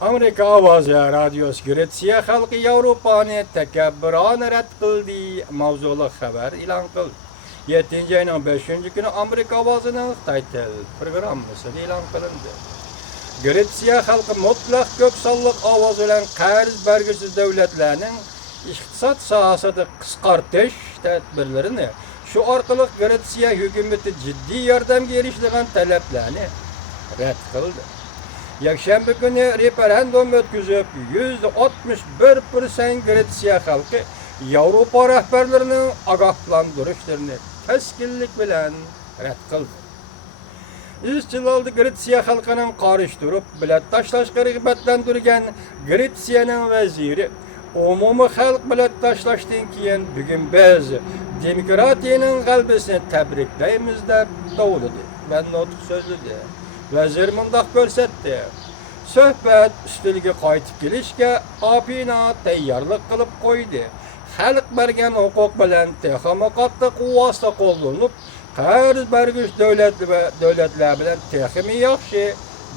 Amerika Ovozi radiosi Gretsiya xalqi Yevropani takabbirona rad qildi mavzuli xabar e'lon qildi. 7-ayning 5-kuni Amerika Ovozining Xitoy til programmasi e'lon qilindi. Gretsiya xalqi mutlaq ko'p sonliq ovoz bilan qarz bergisiz davlatlarning iqtisod sohasida qisqartish tadbirlarini, shu orqali Gretsiya hukumati jiddiy yordamga erishadigan talablarni rad qildi. Yakshanba kuni referendum o'tkazib, %61% Gretsiya xalqi Yevropa rahbarlarining ogohlantirishlarini taskinlik bilan rad qildi. Izchil oldi Gretsiya xalqining qarishtirib, bilat tashlashga rag'batlantirgan Gretsiyaning vaziri umumiy xalq bilat tashlashdan keyin bugun biz demokratiyaning g'alabasini tabriklaymiz deb davladi. Ben nutq so'zladi. Vazir mundaq ko'rsatdi. Suhbat ustiliga qaytib kelishga opina tayyorlik qilib qo'ydi. Xalq bergan huquq bilan texnik qattiq vosita qo'llanib, qarz bergich davlatlar bilan texnik yaxshi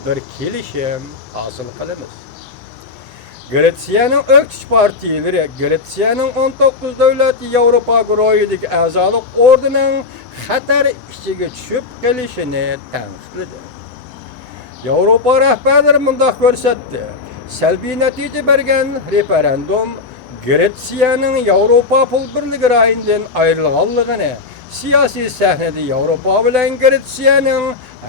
bir kelishim hosil qilamiz. Gretsiyaning o'qitish partiyalari Gretsiyaning 19 davlati Yevropa guruhidagi a'zolik o'rnining xatar ichiga tushib qolishini tanqidladi. Yevropa rahbarlari mundaq ko'rsatdi. Salbiy natija bergan referendum Gretsiyaning Yevropa pul birligi rayidan ayrilganligini, siyosiy sahnada Yevropa bilan Gretsiyaning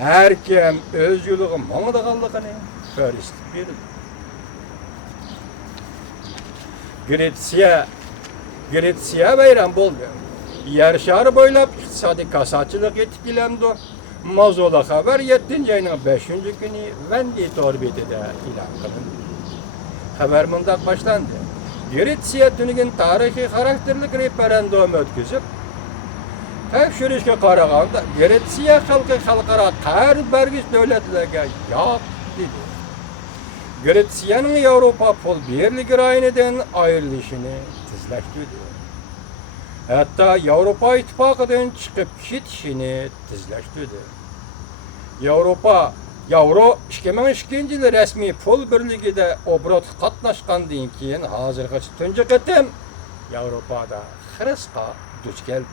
har kim o'z yo'liga mangdiganligini ko'rsatib berdi. Gretsiya bayram bo'ldi. Yer shari bo'ylab iqtisodiy kasodchilik yetib keldi. Mavzuli xabar 7-ayning 5-kuni Vendi torbetida e'lon qilindi. Xabar mundaq boshlandi. Gretsiya tunigan tarixiy xarakterli referendum o'tkazib, tekshirishga qaraganda Gretsiya xalqi xalqaro qarz bergich davlatlarga yo'q dedi. Gretsiyaning Yevropa pul birligi rayidan ayrilishini tezlashtirdi. Hatta Yevropa ittifoqidan chiqib ketishini tezlashtirdi. Yevro 2002-yil rasmiy pul birligida obrot qatnashgandan keyin hozirgacha tunji qatim Yevropada xirasqa duch keldi.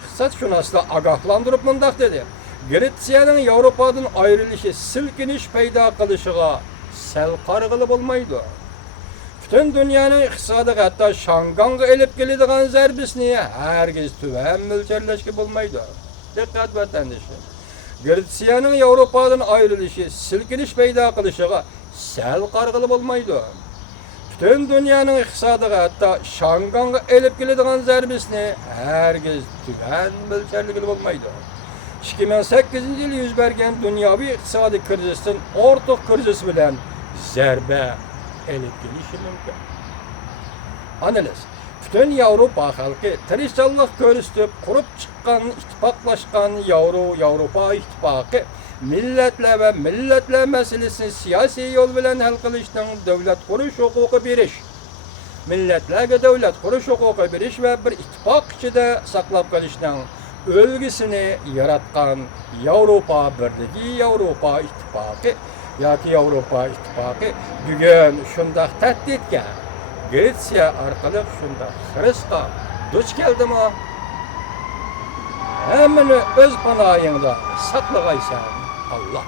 Iqtisodshunoslar ogohlantirib mundaq dedi. Gretsiyaning Yevropadan ayrilishi silkinish paydo qilishiga sal qarg'ili bo'lmaydi. Bütün dünyanın iqtisodiy hatto Shanganga elib keladigan zarbisini hargiz tuvan mo'ljalashga bo'lmaydi. Diqqat vatandoshlar. Gretsiyaning Yevropadan ayrilishi silkinish paydo qilishiga sal qarg'ili bo'lmaydi. Bütün dünyanın iqtisodiy hatto Shanganga elib keladigan zarbisini hargiz tuvan mo'ljalashga bo'lmaydi. 2008-yil yuz bergan dunyoviy iqtisodiy krizisdan ortiq kriz bilan zarba elib kelishi mumkin. Analiz. Bütün Yevropa xalqi tirishchilik ko'rsatib qurib chiqqan ittifoqlashgan Yevropa ittifoqi millatlar masalasini siyosiy yo'l bilan hal qilishning davlat qurish huquqi berish, millatlarga davlat qurish huquqi berish va bir ittifoq ichida saqlab qolishning o'lgisini yaratgan Yevropa birligi, Yevropa ittifoqi yoki Yevropa ittifoqi bugun shunday tahdidga Gretsiya orqali shunday xirasqa duch keldimi? Hammani o'z panohingda saqlag'aysan, Alloh.